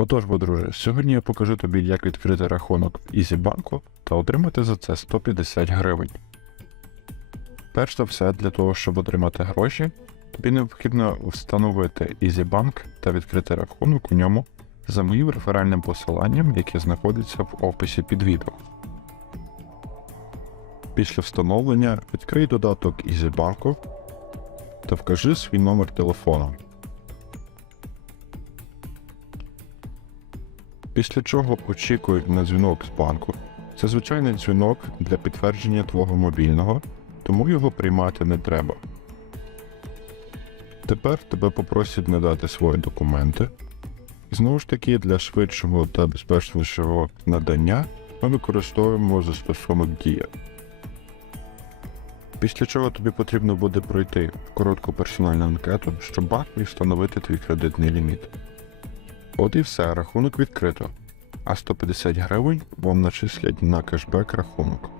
Отож, бо, друже, сьогодні я покажу тобі, як відкрити рахунок EasyBank та отримати за це 150 гривень. Перш за все, для того, щоб отримати гроші, тобі необхідно встановити EasyBank та відкрити рахунок у ньому за моїм реферальним посиланням, яке знаходиться в описі під відео. Після встановлення відкрий додаток EasyBank та вкажи свій номер телефону. Після чого очікуй на дзвінок з банку. Це звичайний дзвінок для підтвердження твого мобільного, тому його приймати не треба. Тепер тебе попросять надати свої документи. І знову ж таки, для швидшого та безпечнішого надання ми використовуємо застосунок Дія. Після чого тобі потрібно буде пройти коротку персональну анкету, щоб банк міг встановити твій кредитний ліміт. От і все, рахунок відкрито. А 150 гривень вам начислять на кешбек рахунок.